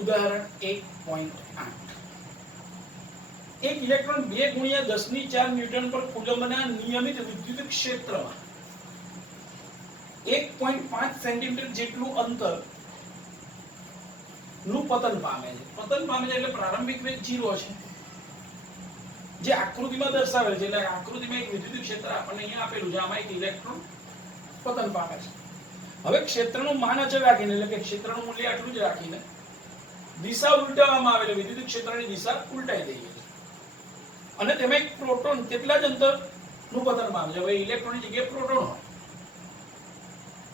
ઉદાહરણ 1.8 એક ઇલેક્ટ્રોન 2 ગુણ્યા 10 ની 4 ન્યૂટન પર કુલમ્બના નિયમિત વિદ્યુત ક્ષેત્રમાં 1.5 સેન્ટીમીટર જેટલું અંતર નું પતન પામે છે. પતન પામે છે એટલે પ્રારંભિક વેગ 0 છે, જે આકૃતિમાં દર્શાવેલ છે. એટલે આકૃતિમાં એક વિદ્યુત ક્ષેત્ર આપણને અહીંયા આપેલું છે, આમાં એક ઇલેક્ટ્રોન પતન પામે છે. હવે ક્ષેત્રનું માન અચળ રાખીને, એટલે કે ક્ષેત્રનું મૂલ્ય આટલું જ રાખીને દિશા ઉલટાવવામાં આવે, એટલે વિદ્યુત ક્ષેત્રની દિશા ઉલટાઈ દઈએ છે. અને તેમાં એક પ્રોટોન તેટલા જ અંતરનું પતન પામે છે. હવે ઇલેક્ટ્રોનની જગ્યાએ પ્રોટોન હોય.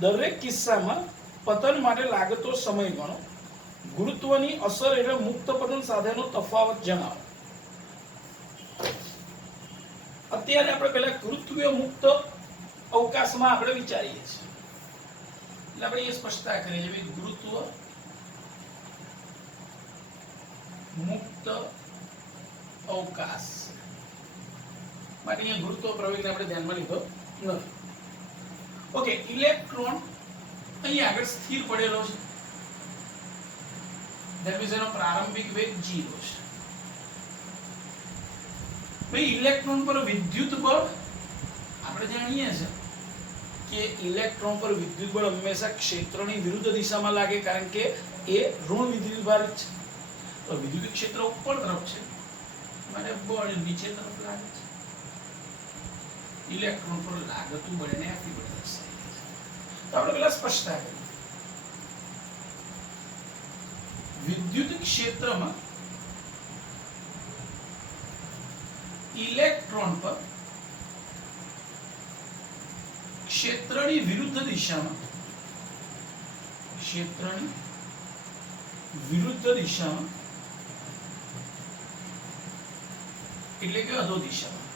દરેક કિસ્સામાં પતન માટે લાગતો સમય ગણો. ગુરુત્વની અસર એટલે મુક્ત પતન સાથેનો તફાવત જણાવો. અત્યારે આપણે પહેલા ગુરુત્વીય મુક્ત અવકાશમાં આપણે વિચારીએ છીએ, એટલે આપણે એ સ્પષ્ટતા કરીએ છીએ કે ગુરુત્વ મુક્ત અવકાશ માટે અહીંયા ગુરુત્વ પ્રવેગને આપણે ધ્યાનમાં લીધો નથી. ઓકે, ઇલેક્ટ્રોન અહીંયા આગળ સ્થિર પડેલો છે, ધેટ મીન્સ એનો પ્રારંભિક વેગ 0 છે. ભાઈ ઇલેક્ટ્રોન પર વિદ્યુત બળ આપણે જાણીએ છીએ કે ઇલેક્ટ્રોન પર વિદ્યુત બળ હંમેશા ક્ષેત્રની વિરુદ્ધ દિશામાં લાગે, કારણ કે એ ઋણ વિદ્યુતભાર છે. તો વિદ્યુત ક્ષેત્ર ઉપર તરફ છે માટે બળ નીચે તરફ લાગે છે. ઇલેક્ટ્રોન પર લાગતું બળ એને F બળ દર્શાવે છે. તો આપણે પહેલા સ્પષ્ટતા કરીએ. વિદ્યુત ક્ષેત્રમાં ઇલેક્ટ્રોન પર ક્ષેત્રની વિરુદ્ધ દિશામાં એટલે કે અધો દિશામાં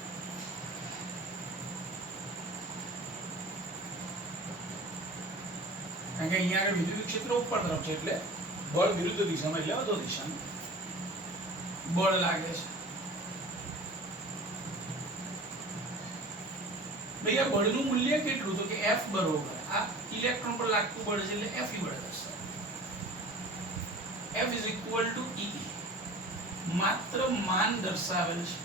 કારણ કે અહીંયા આગળ વિદ્યુત ક્ષેત્ર ઉપર તરફ છે, એટલે બળ વિરુદ્ધ દિશામાં એટલે અધો દિશામાં બળ લાગે છે. ભાઈ આ બળનું મૂલ્ય કેટલું? તો કે F બરોબર આ ઇલેક્ટ્રોન પર લાગતું બળ છે એટલે F બળ દર્શાવે. F is equal to E. માત્ર માન દર્શાવેલ છે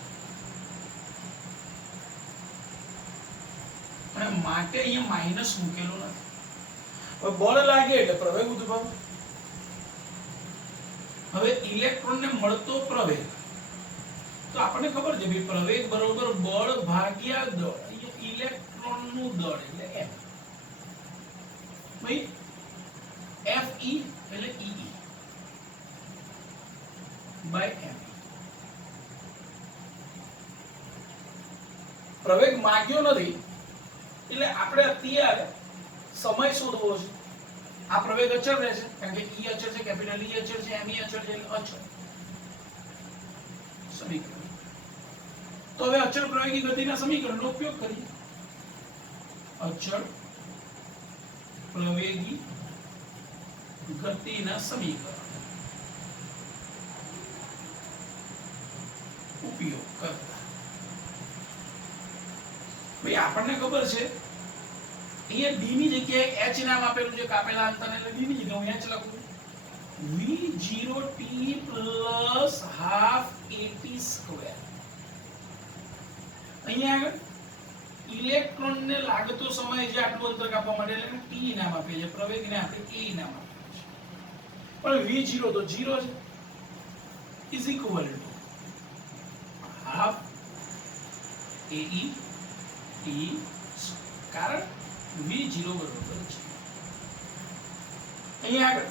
અને માટે અહીંયા માઈનસ મૂકેલો નથી. હવે બળ લાગે એટલે પ્રવેગ ઉદ્ભવ. હવે ઇલેક્ટ્રોનને મળતો પ્રવેગ તો આપણને ખબર છે ભાઈ પ્રવેગ બરોબર બળ ભાગ્યા દળ. ઇલેક્ટ્રોનનું દળ એટલે F. ભાઈ Fe એટલે E બાય M. પ્રવેગ માગ્યો નથી એટલે આપણે અત્યારે સમય શોધવો છે. આ પ્રવેગ અચળ રહેશે કારણ કે E અચળ છે, કેપિટલ E અચળ છે, M અચળ છે, એટલે અચળ સમીકરણ. તો હવે અચળ પ્રવેગી ગતિના સમીકરણનો ઉપયોગ કરીએ. અચળ પ્રવેગી ગતિના સમીકરણ ઉપયોગ કરતા ભાઈ આપણને ખબર છે અહીંયા d ની જગ્યાએ h નામ આપેલું છે, કાપેલા અંતરને એટલે d ની જગ્યાએ હું h લખું v0t plus half at square. અહીંયા આગળ ઇલેક્ટ્રોનને લાગતો સમય જે આટલું અંતર કાપવા માટે એટલે t નામ આપે છે, પ્રવેગને આપણે a નામ આપીએ છીએ. પણ v0 તો 0 છે is equal to half ae t, કારણ v0 બરોબર છે અહીંયા આગળ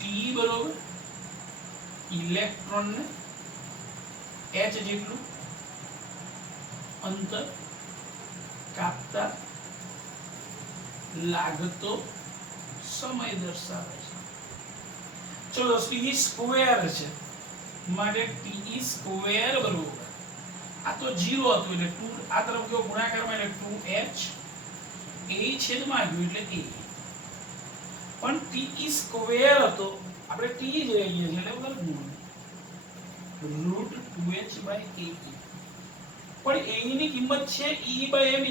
t બરોબર ઇલેક્ટ્રોનને h જેટલું અંતર કાપતા લાગતો સમય દર્શાવે છે. ચલો t સ્ક્વેર છે માટે t સ્ક્વેર બરોબર આ તો 0 હતું એટલે 2 આ તરફ ગયો ગુણાકારમાં એટલે 2h a છેદમાં આવ્યું એટલે a. પણ t સ્ક્વેર હતો આપણે t જ લઈએ છીએ એટલે વર્ગમૂળ √2h/a. પણ a ની કિંમત છે e/m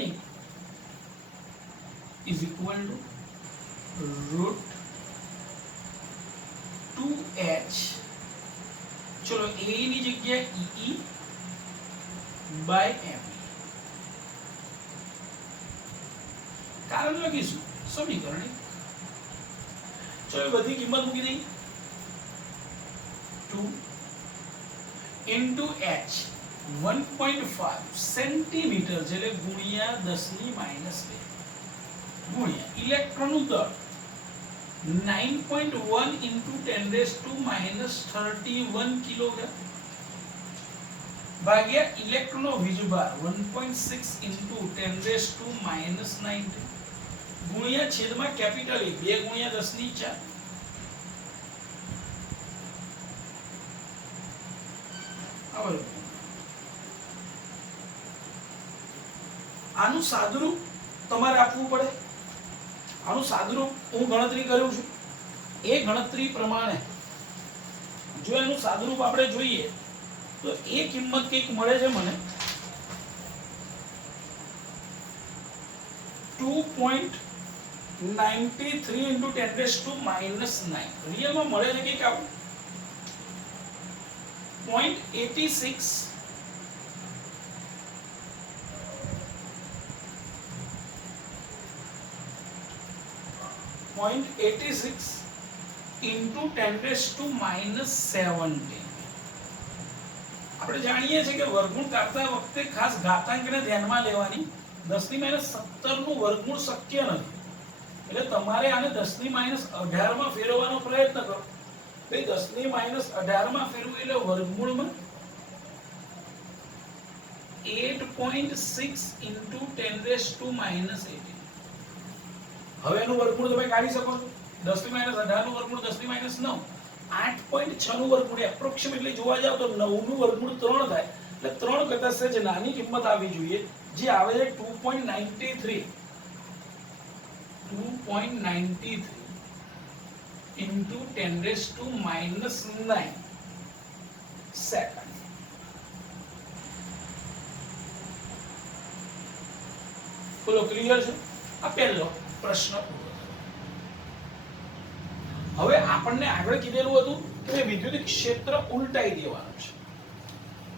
is equal to 2h, ચલો a ની જગ્યાએ ee by me, કારણ લખીશું સમીકરણ. ચલો બધી કિંમત મૂકી દઈએ. 2 into h 1.5 સેન્ટીમીટર એટલે ગુણ્યા 10 ની -2 ગુણ્યા ઇલેક્ટ્રોનનું દળ 9.1 into 10 raised to -31 કિલોગ્રામ ભાગ્યા ઇલેક્ટ્રોનનો વીજભાર 1.6 into 10 raised to -19 ગુણ્યા છેદમાં કેપિટલ E 2 ગુણ્યા 10 ની 4. આનું સાદુરૂપ તમારે આપવું પડે. આનું સાદુરૂપ હું ગણતરી કરું છું એ ગણતરી પ્રમાણે જો એનું સાદુરૂપ આપણે જોઈએ તો એ કિંમત કંઈક મળે છે મને 2.93 into 10 raised to -9 રિયલમાં મળે છે કંઈક આવું 0.86 into 10 raised to -17. આપણે જાણીએ છીએ કે વર્ગમૂળ કાઢતા વખતે ખાસ ઘાતાંકને ધ્યાનમાં લેવાની. 10 ની -17 નું વર્ગમૂળ શક્ય નથી એટલે તમારે આને 10 ની -18 માં ફેરવવાનો પ્રયત્ન કરો. ભાઈ 10 ની -18 માં ફેરવું એટલે વર્ગમૂળમાં 8.6 into 10 raised to -18. હવે એનું વર્ગમૂળ તમે કાઢી શકો છો. 10 ની -18 નું વર્ગમૂળ 10 ની -9 8.6 નું વર્ગમૂળ એપ્રોક્સિમેટલી જોવા જાવ તો 9 નું વર્ગમૂળ 3 થાય એટલે 3 કરતા સહેજ નાની કિંમત આવી જોઈએ જે આવે છે 2.93 into 10 raised to -9 સેકન્ડ. બોલો ક્લિયર છે? આ પહેલો પ્રશ્ન. હવે આપણને આગળ કીધેલું હતું કે વિદ્યુત ક્ષેત્ર ઉલટાઈ દેવાનું છે.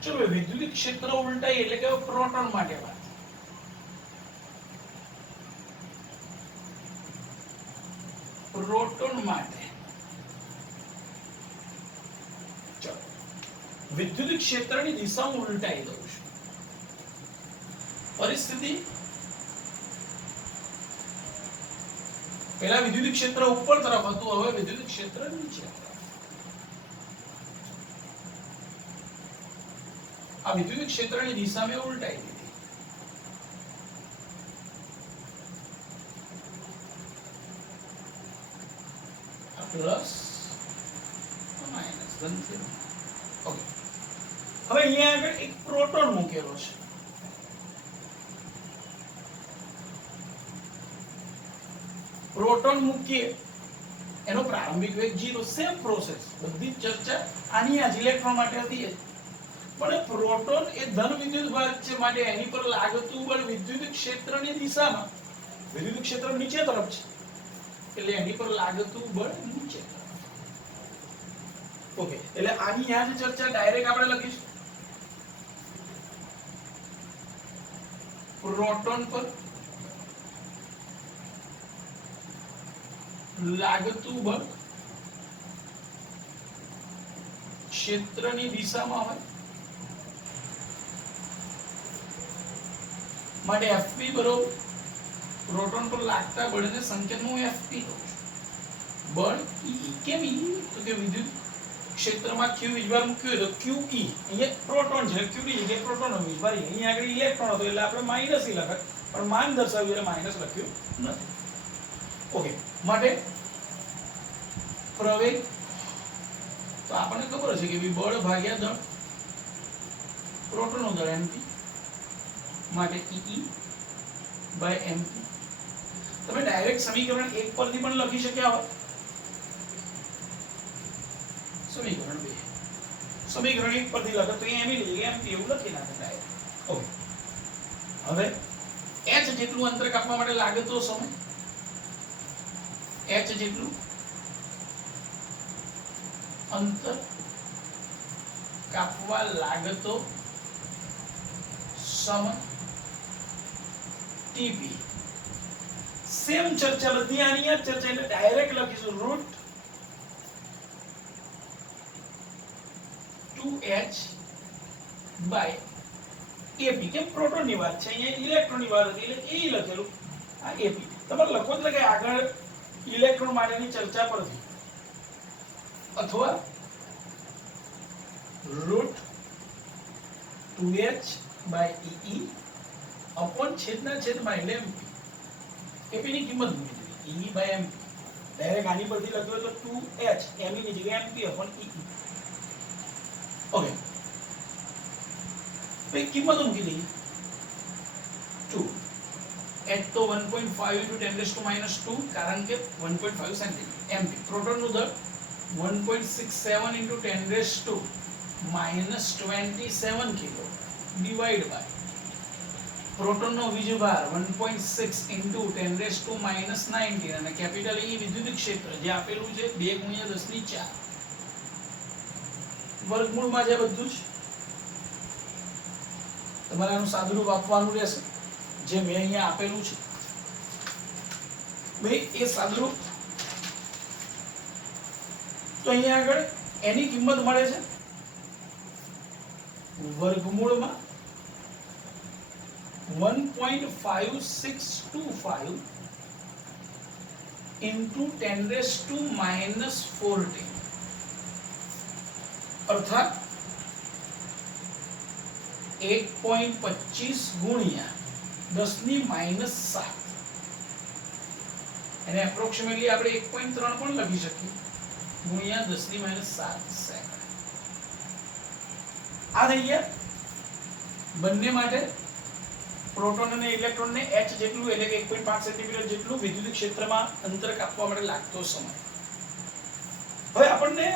ચલો વિદ્યુત ક્ષેત્ર ઉલટાઈ એટલે કે પ્રોટોન માટે વાત. પ્રોટોન માટે ચલો વિદ્યુત ક્ષેત્રની દિશા હું ઉલટાઈ દઉં છું. પરિસ્થિતિ પહેલા વિદ્યુત ક્ષેત્ર ઉપર તરફ હતું, હવે વિદ્યુત ક્ષેત્ર નીચે. આ વિદ્યુત ક્ષેત્રની દિશા મેં ઉલટાઈ દીધી. પ્લસ માઇનસ બનશે. ઓકે હવે અહીંયા આગળ એક પ્રોટોન મૂકેલો છે. પ્રોટોન મૂકીએ એનો પ્રારંભિક વેગ 0. સેમ પ્રોસેસ, બધી ચર્ચા આની આ ઇલેક્ટ્રોન માટે હતી. પણ પ્રોટોન એ ધન વિદ્યુત ભાગ છે માટે એની પર લાગતું બળ વિદ્યુત ક્ષેત્રની દિશામાં, વિદ્યુત ક્ષેત્ર નીચે તરફ છે એટલે એની પર લાગતું બળ નીચે તરફ. ઓકે એટલે આની આ ચર્ચા ડાયરેક્ટ આપણે લખીશું. પ્રોટોન પર લાગતું બળ ક્ષેત્રની દિશામાં હોય માટે Fp બરોબર પ્રોટોન પર લાગતા બળને સંકેત હું Fp કહું છું. બળ E કેમ E તો કે વિદ્યુત ક્ષેત્રમાં q વીજભાર મૂક્યો તો QE અહીંયા પ્રોટોન છે, q ની જગ્યાએ પ્રોટોન નો વીજભાર, અહીંયા આગળ ઇલેક્ટ્રોન હતો એટલે આપણે માઈનસ E લખાય પણ માન દર્શાવ્યું એટલે માઈનસ લખ્યું નથી. ઓકે માટે પ્રવેગ તો આપણને ખબર છે કે બળ ભાગ્યા દળ, પ્રોટોનનો દળ mp માટે E by mp. તમે ડાયરેક્ટ સમીકરણ 1 પરથી પણ લખી શક્યા હોત. સમીકરણ 2 સમીકરણ 1 પરથી લખો તો એમ લઈએ mp એવું લખી નાખે ડાયરેક્ટ. ઓકે હવે h જેટલું અંતર કાપવા માટે લાગે તો સમય h જેટલું અંતર કાપવા લાગતો સમય ટીપી. સેમ ચર્ચા બધી આની જ ચર્ચા, એટલે ડાયરેક્ટ લખીશું રૂટ 2h બાય એપી. કેમ પ્રોટોન ની વાત છે, અહીંયા ઇલેક્ટ્રોન ની વાત હતી એટલે એ લખેલું આ એપી. તમારે લખો એટલે કે આગળ ઇલેક્ટ્રોન માટેની ચર્ચા પરથી, અથવા root 2h by E upon છેદના છેદમાં એટલે એમપી. એપી ની કિંમત મૂકી દીધી ઈ બાય એમપી. ડાયરેક્ટ આની પરથી લખ્યો તો 2h એમઈ ની જગ્યાએ એમપી અપોન ઈ. ઓકે, ભાઈ કિંમતો મૂકી દઈએ. 2 h તો 1.5 into 10⁻², કારણ કે 1.5 સેન્ટીમીટર. એમપી પ્રોટોનનું દળ 1.67 into 10⁻27 કિલો ડિવાઇડ બાય પ્રોટોનનો વીજભાર 1.6 into 10⁻19 અને કેપિટલ E વિદ્યુત ક્ષેત્ર જે આપેલું છે 2 × 10⁴ વર્ગમૂળમાં છે બધું જ. તમારે આનું સાદુરૂપ આપવાનું રહેશે જે મેં અહીંયા આપેલું છે. ભાઈ એ સાદુરૂપ તો અહીંયા આગળ એની કિંમત મળે છે વર્ગમૂળમાં 1.5625 into 10⁻14, અર્થાત 1.25 ગુણ્યા 10⁻7, એને એપ્રોક્સિમેટલી આપણે 1.3 પણ લખી શકીએ ગુણ્યા 10⁻7 સેકન્ડ. આ થઈ ગયા બંને માટે પ્રોટોન અને ઇલેક્ટ્રોન ને h જેટલું એટલે કે 1.5 સેન્ટીમીટર જેટલું વિદ્યુત ક્ષેત્રમાં અંતર કાપવા માટે લાગતો સમય. હવે આપણને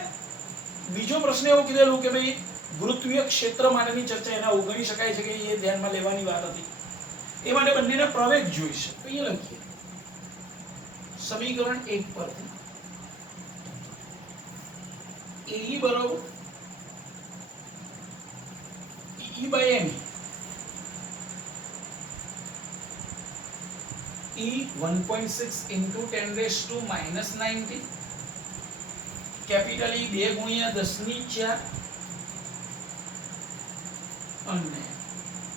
બીજો પ્રશ્ન એવો કીધેલું કે ભાઈ ગુરુત્વીય ક્ષેત્ર માટેની ચર્ચા એના ઉગણી શકાય છે કે એ ધ્યાનમાં લેવાની વાત હતી. એ માટે બંનેના પ્રવેગ જોઈશે. તો અહીંયા લખીએ સમીકરણ 1 પરથી E બરાબર E by m. E 1.6 into 10⁻19, capital E 2 × 10⁴, અને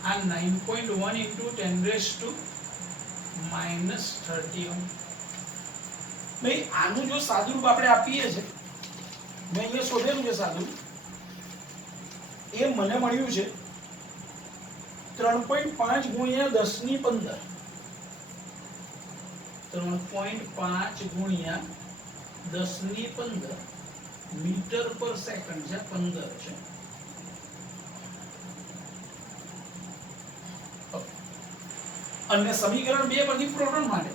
આ 9.1 into 10⁻31. ભાઈ આનું જો સાદુરૂપ આપણે આપીએ છે, મેં અહીંયા શોધેલું છે સાદુરૂપ, એ મને મળ્યું છે 3.5 × 10⁻15. 3.5 ગુણ્યા 10⁻15 મીટર પર સેકન્ડ છે, 15 છે. અને સમીકરણ 2 પરથી પ્રોટોન માટે,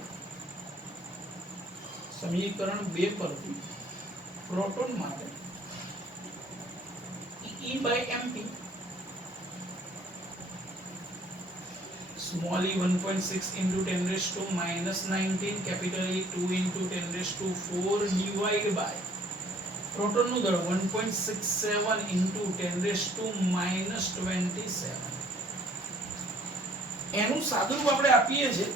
સમીકરણ 2 પરથી પ્રોટોન માટે E by mp, small e 1.6 into 10⁻19, capital E 2 into 10⁴ divided by પ્રોટોનનું દળ 1.67 into 10⁻27. એનું સાદુરૂપ આપણે આપીએ છે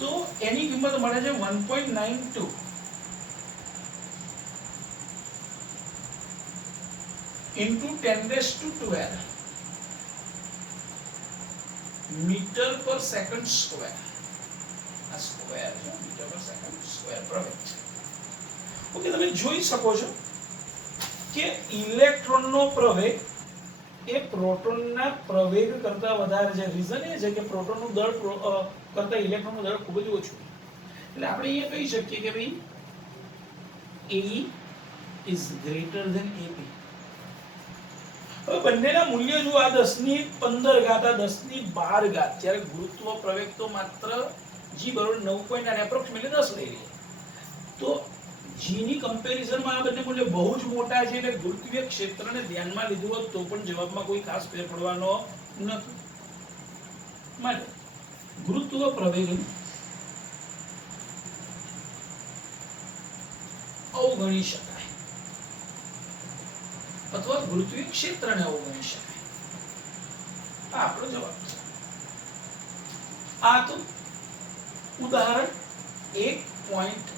તો એની કિંમત મળે છે 1.92 into 10⁻12 મીટર પર સેકન્ડ સ્ક્વેર. આ સ્ક્વેર છે, મીટર પર સેકન્ડ સ્ક્વેર પ્રવેગ છે. ઓકે, તમે જોઈ શકો છો કે ઇલેક્ટ્રોનનો પ્રવેગ એ પ્રોટોનના પ્રવેગ કરતા વધારે છે. રીઝન એ છે કે પ્રોટોનનું દળ કરતા ઇલેક્ટ્રોનનું દળ ખૂબ જ ઓછું. એટલે આપણે અહીંયા કહી શકીએ કે ભાઈ AE is greater than AP. હવે બંનેના મૂલ્ય જો આ 10⁻15 આ 10⁻12, જ્યારે ગુરુત્વ પ્રવેગ તો માત્ર g બરાબર 9.8 એપ્રોક્સિમેટલી 10 લઈ લઈએ તો g ની કમ્પેરિઝનમાં આ બંને મૂલ્ય બહુ જ મોટા છે. એટલે ગુરુત્વીય ક્ષેત્રને ધ્યાનમાં લીધું હોત તો પણ જવાબમાં કોઈ ખાસ ફેર પડવાનો નથી. માટે ગુરુત્વ પ્રવેગ અવગણી શકાય. અથવા ગુરુત્વીય ક્ષેત્રને અવગણી શકાય. આ આપણો જવાબ છે. આ તો ઉદાહરણ 1.1